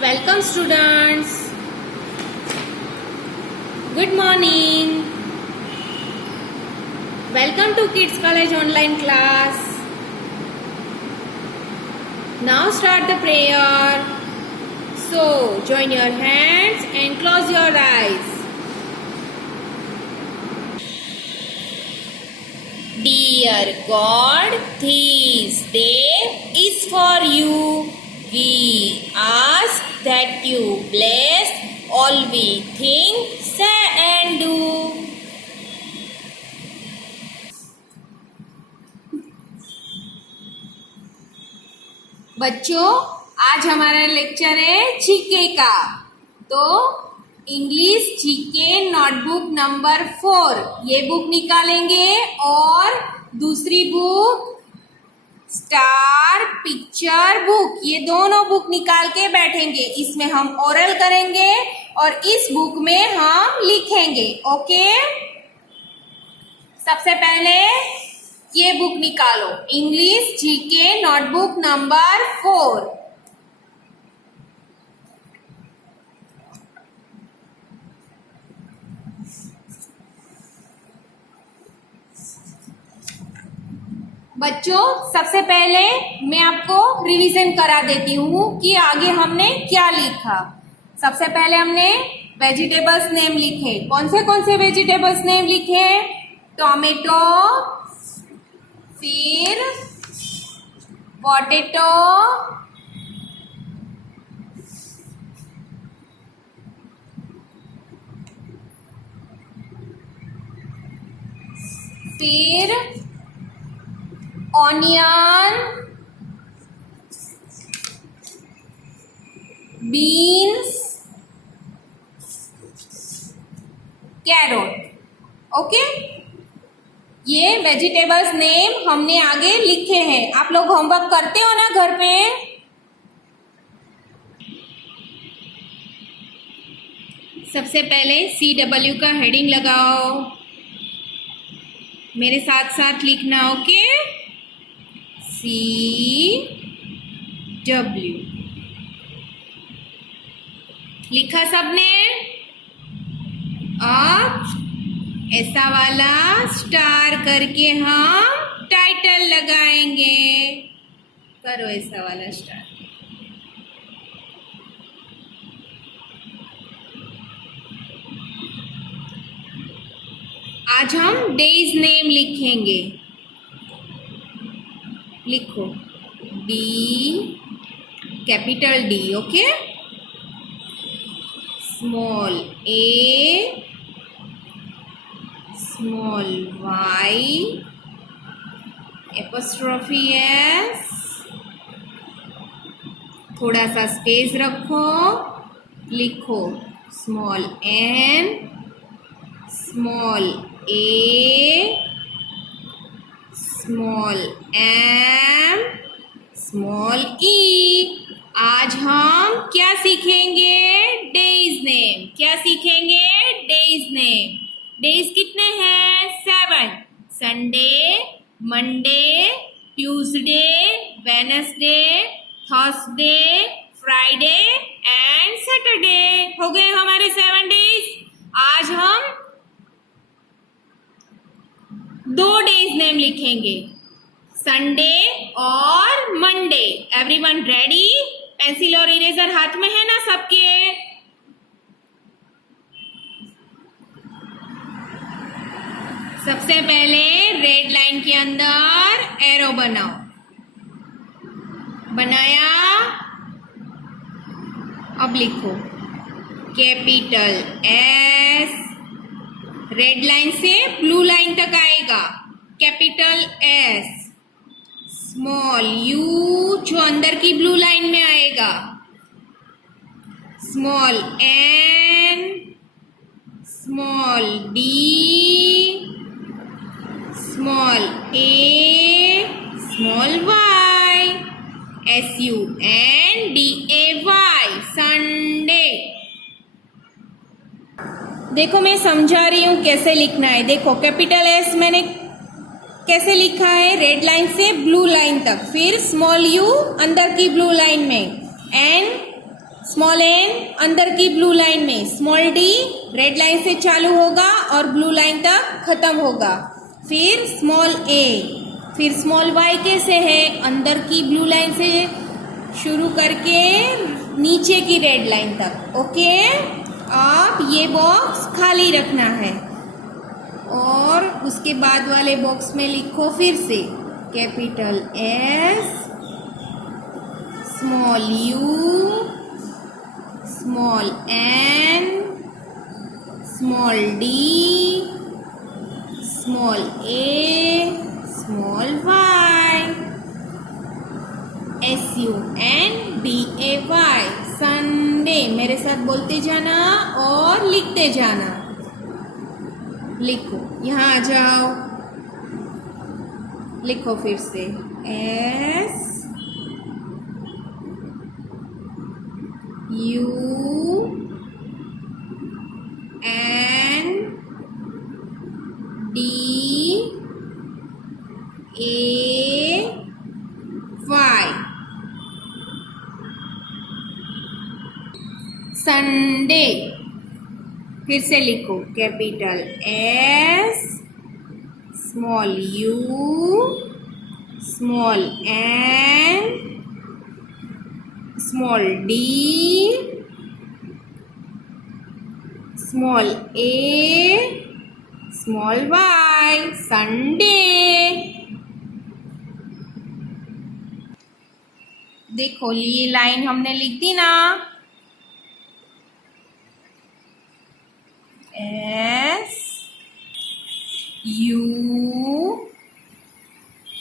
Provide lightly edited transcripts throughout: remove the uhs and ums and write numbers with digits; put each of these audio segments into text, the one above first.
Welcome students. Good morning. Welcome to Kids College online class. Now start the prayer. So join your hands and close your eyes. Dear God, this day is for you. We ask that you bless all we think, say and do. बच्चों, आज हमारा lecture है GK का। तो English GK notebook number 4 ये book निकालेंगे और दूसरी बुक स्टार पिक्चर बुक, ये दोनों बुक निकाल के बैठेंगे। इसमें हम ओरल करेंगे और इस बुक में हम लिखेंगे। ओके, सबसे पहले ये बुक निकालो, इंग्लिश जीके नोटबुक नंबर 4। बच्चों, सबसे पहले मैं आपको रिवीजन करा देती हूँ कि आगे हमने क्या लिखा। सबसे पहले हमने वेजिटेबल्स नेम लिखे। कौन से वेजिटेबल्स नेम लिखे? टोमेटो, फिर पोटैटो, फिर ऑनियन, बीन्स, कैरोट। ओके, ये वेजिटेबल्स नेम हमने आगे लिखे हैं। आप लोग होमवर्क करते हो ना घर पे? सबसे पहले CW का हेडिंग लगाओ, मेरे साथ साथ लिखना। ओके, CW लिखा सबने? अब ऐसा वाला स्टार करके हम टाइटल लगाएंगे। करो ऐसा वाला स्टार। आज हम डेज नेम लिखेंगे। लिखो D, capital D। Okay, small A, small Y, apostrophe S, थोड़ा सा स्पेस रखो। लिखो small N, small A, small M, small E। आज हम क्या सीखेंगे? Days name. क्या सीखेंगे? Days name. डेज कितने हैं? 7। Sunday, Monday, Tuesday, Wednesday, Thursday, Friday and Saturday. हो गए हमारे 7 डेज। आज हम 2 डेज नेम लिखेंगे, संडे और मंडे। Everyone ready? पेंसिल और इरेजर हाथ में है ना सबके? सबसे पहले रेड लाइन के अंदर एरो बनाओ। बनाया? अब लिखो कैपिटल S, रेड लाइन से ब्लू लाइन तक आएगा। कैपिटल S, स्मॉल U जो अंदर की ब्लू लाइन में आएगा, small N, small D, small A, small Y, SUNDAY, Sunday. देखो मैं समझा रही हूँ कैसे लिखना है। देखो कैपिटल S मैंने कैसे लिखा है? रेड लाइन से ब्लू लाइन तक, फिर स्मॉल U अंदर की ब्लू लाइन में, N स्मॉल एन अंदर की ब्लू लाइन में, स्मॉल डी रेड लाइन से चालू होगा और ब्लू लाइन तक खत्म होगा, फिर स्मॉल ए, फिर स्मॉल वाई कैसे है, अंदर की ब्लू लाइन से शुरू करके नीचे की रेड लाइन तक। ओके, अब ये बॉक्स खाली रखना है और उसके बाद वाले बॉक्स में लिखो फिर से capital S, small U, small N, small D, small A, small Y, SUNDAY, Sunday. मेरे साथ बोलते जाना और लिखते जाना। लिखो, यहाँ आ जाओ, लिखो फिर से S U N D A Y, Sunday. फिर से लिखो capital S, small U, small N, small D, small A, small Y, Sunday. देखो ये लाइन हमने लिख दी ना, S U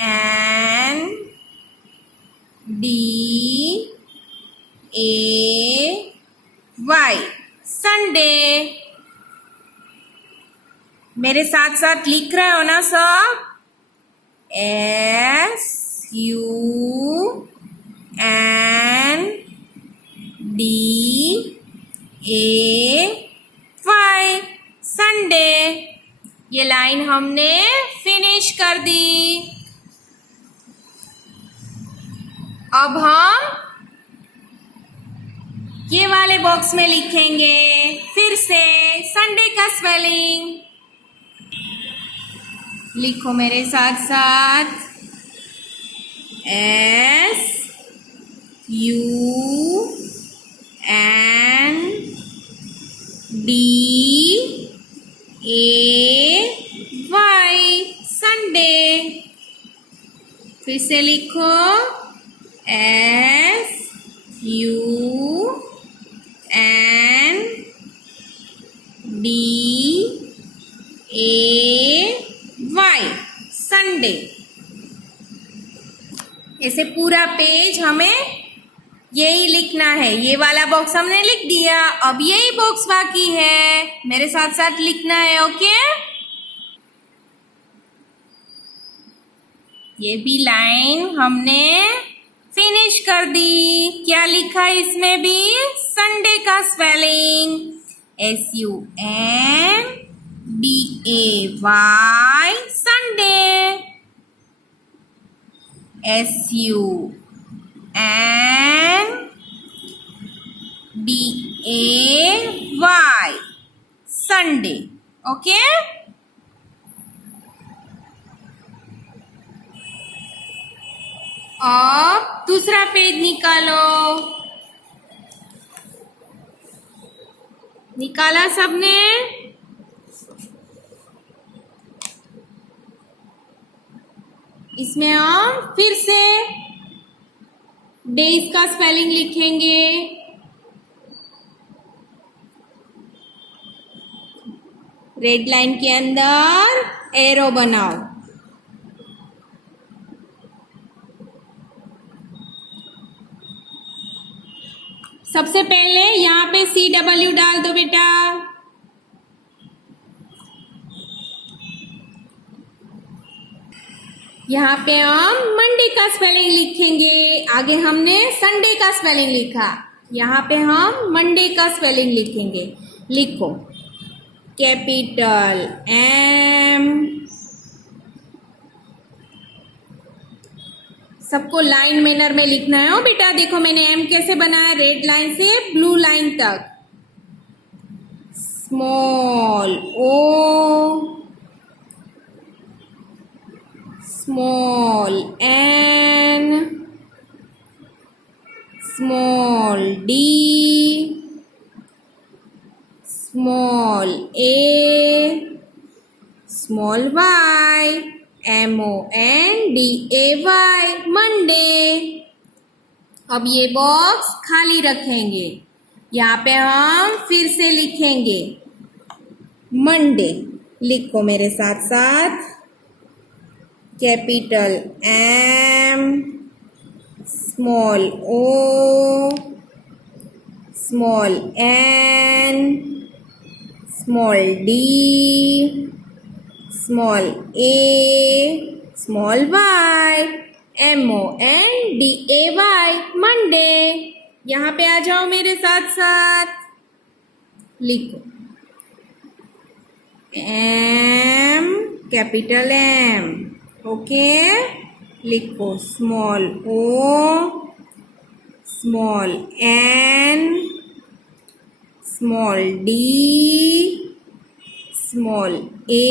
N D A Y, Sunday. मेरे साथ साथ लिख रहे हो ना सब, S U N D A Y, Sunday. ये लाइन हमने फिनिश कर दी। अब हम ये वाले बॉक्स में लिखेंगे फिर से संडे का स्पेलिंग। लिखो मेरे साथ साथ, S U N D A Y, Sunday. फिर से लिखो S U N D A Y, Sunday. ऐसे पूरा पेज हमें यही लिखना है। ये वाला बॉक्स हमने लिख दिया, अब यही बॉक्स बाकी है, मेरे साथ साथ लिखना है। ओके, ये भी लाइन हमने फिनिश कर दी। क्या लिखा इसमें भी, संडे का spelling SUNDAY, Sunday. SUNDAY, Sunday. Okay, अब दूसरा पेज निकालो। निकाला सबने? इसमें हम फिर से डेज का स्पेलिंग लिखेंगे। रेड लाइन के अंदर एरो बनाओ। सबसे पहले यहाँ पे CW डाल दो बेटा। यहाँ पे हम मंडे का स्पेलिंग लिखेंगे। आगे हमने संडे का स्पेलिंग लिखा, यहाँ पे हम मंडे का स्पेलिंग लिखेंगे। लिखो कैपिटल M, सबको लाइन मैनर में लिखना है। ओ बेटा देखो मैंने एम कैसे बनाया, रेड लाइन से ब्लू लाइन तक। Small O, small N, small D, small A, small Y, MONDAY, Monday. अब ये बॉक्स खाली रखेंगे, यहाँ पे हम फिर से लिखेंगे मंडे। लिखो मेरे साथ साथ, capital M, small O, small N, small D, small A, small Y, MONDAY, Monday. यहाँ पे आ जाओ मेरे साथ साथ, लिखो M, कैपिटल M, ओके। लिखो small O, small N, small D, small A,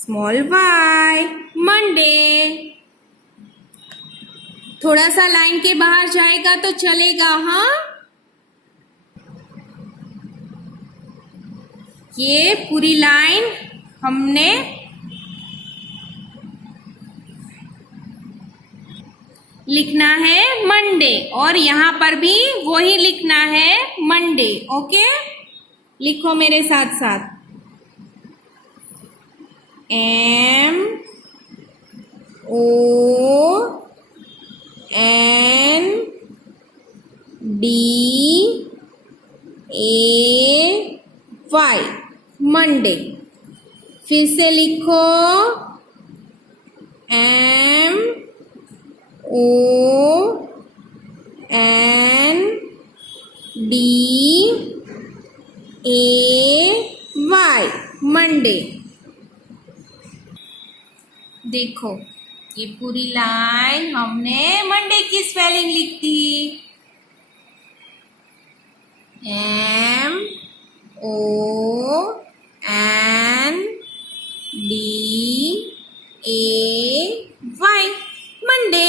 small Y, Monday. थोड़ा सा लाइन के बाहर जाएगा तो चलेगा, हाँ। ये पूरी लाइन हमने लिखना है मंडे, और यहाँ पर भी वही लिखना है मंडे, ओके। लिखो मेरे साथ साथ, MONDAY, मंडे। फिर से लिखो MONDAY, मंडे। देखो ये पूरी लाइन हमने मंडे की स्पेलिंग लिख दी, MONDAY, मंडे।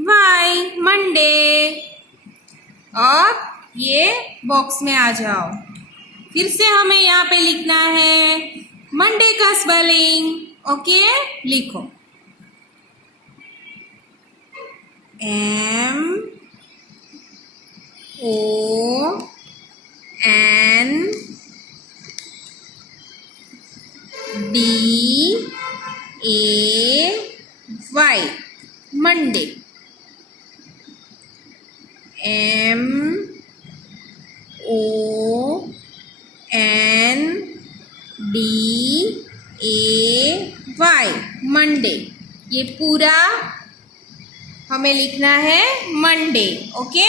MONDAY, Monday. अब ये बॉक्स में आ जाओ, फिर से हमें यहाँ पे लिखना है मंडे का स्पेलिंग, ओके। लिखो MONDAY, मंडे। MONDAY, Monday. ये पूरा हमें लिखना है मंडे, ओके।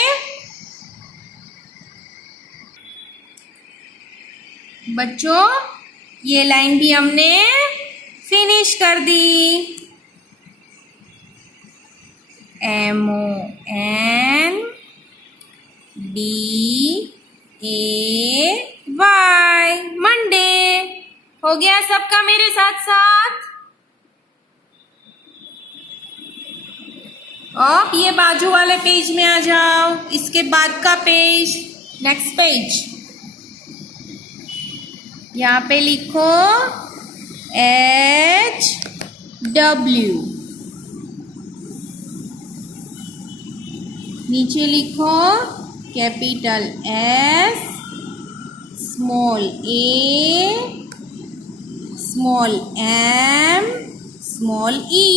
बच्चों ये लाइन भी हमने फिनिश कर दी। MONDAY, Monday. हो गया सबका मेरे साथ साथ। अब ये बाजू वाले पेज में आ जाओ, इसके बाद का पेज, नेक्स्ट पेज। यहाँ पे लिखो HW, नीचे लिखो capital S, small A, small M, small E।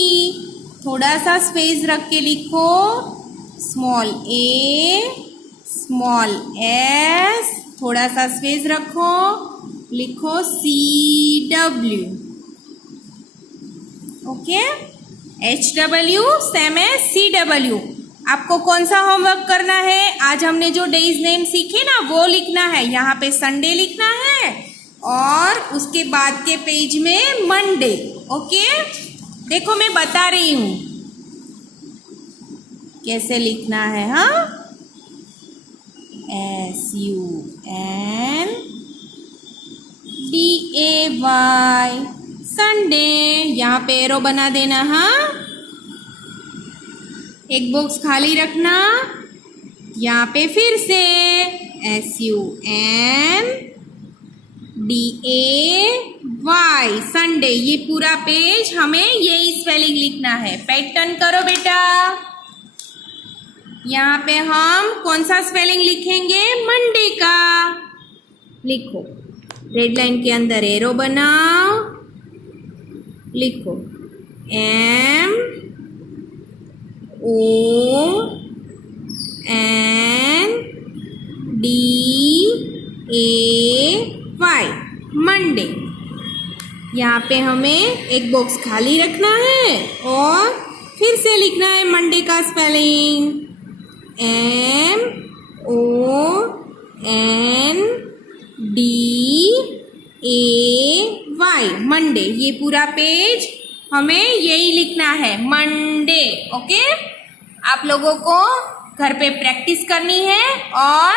थोड़ा सा स्पेस रख के लिखो स्मॉल A, स्मॉल S, थोड़ा सा स्पेस रखो, लिखो CW, ओके। HW सेम है CW। आपको कौन सा होमवर्क करना है? आज हमने जो डेज नेम सीखे ना वो लिखना है। यहाँ पे संडे लिखना है और उसके बाद के पेज में मंडे। ओके, देखो मैं बता रही हूँ कैसे लिखना है। हाँ, SUNDAY संडे, यहाँ पे एरो बना देना। हाँ, एक बॉक्स खाली रखना। यहाँ पे फिर से SUNDAY संडे। ये पूरा पेज हमें यही स्पेलिंग लिखना है। पैटर्न करो बेटा। यहाँ पे हम कौन सा स्पेलिंग लिखेंगे? मंडे का। लिखो, रेड लाइन के अंदर एरो बनाओ, लिखो MONDAY मंडे। यहाँ पे हमें एक बॉक्स खाली रखना है और फिर से लिखना है मंडे का स्पेलिंग MONDAY मंडे। ये पूरा पेज हमें यही लिखना है, मंडे। ओके, आप लोगों को घर पे प्रैक्टिस करनी है और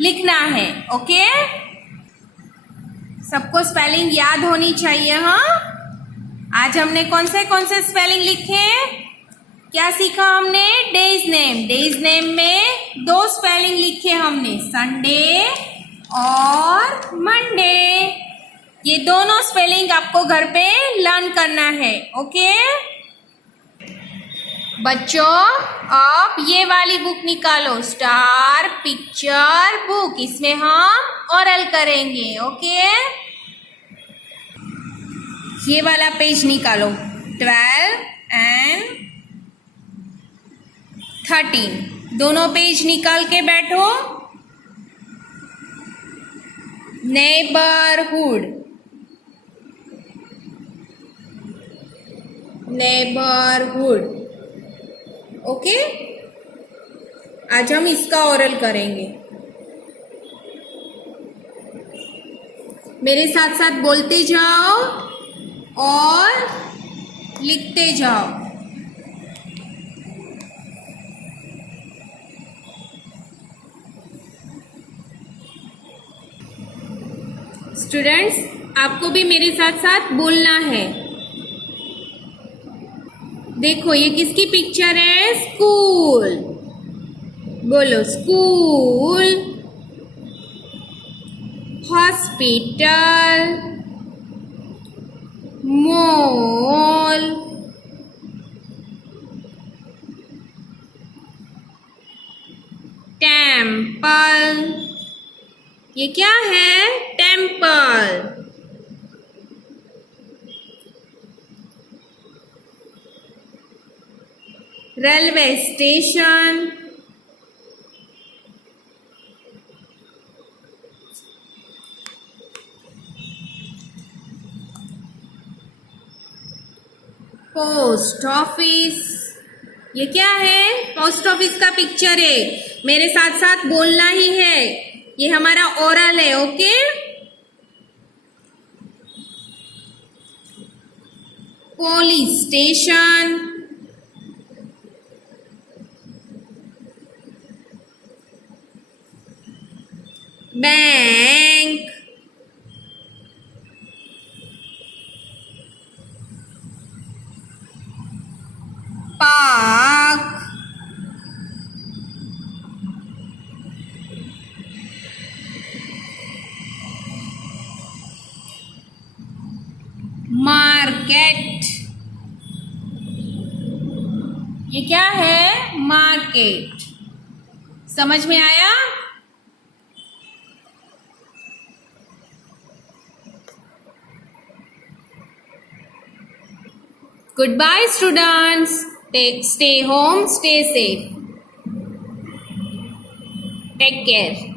लिखना है। ओके, सबको स्पेलिंग याद होनी चाहिए। हाँ, आज हमने कौन से स्पेलिंग लिखे? क्या सीखा हमने? Days name. डेज नेम में 2 स्पेलिंग लिखे हमने, संडे और मंडे। ये दोनों स्पेलिंग आपको घर पे लर्न करना है। ओके बच्चों, अब ये वाली बुक निकालो, स्टार पिक्चर बुक। इसमें हम ओरल करेंगे। ओके, ये वाला पेज निकालो, 12 और 13 दोनों पेज निकाल के बैठो। Neighbourhood, neighbourhood. ओके, आज हम इसका ओरल करेंगे। मेरे साथ साथ बोलते जाओ और लिखते जाओ। स्टूडेंट्स, आपको भी मेरे साथ साथ बोलना है। देखो, ये किसकी पिक्चर है? स्कूल। बोलो, स्कूल, हॉस्पिटल, मॉल, टेम्पल। ये क्या है? Temple. Railway station, post office. ये क्या है? पोस्ट ऑफिस का पिक्चर है। मेरे साथ साथ बोलना ही है, ये हमारा ओरल है। Okay, police station, bank, park, market. ये क्या है? मार्केट। समझ में आया? Goodbye students. Stay home, stay safe. Take care.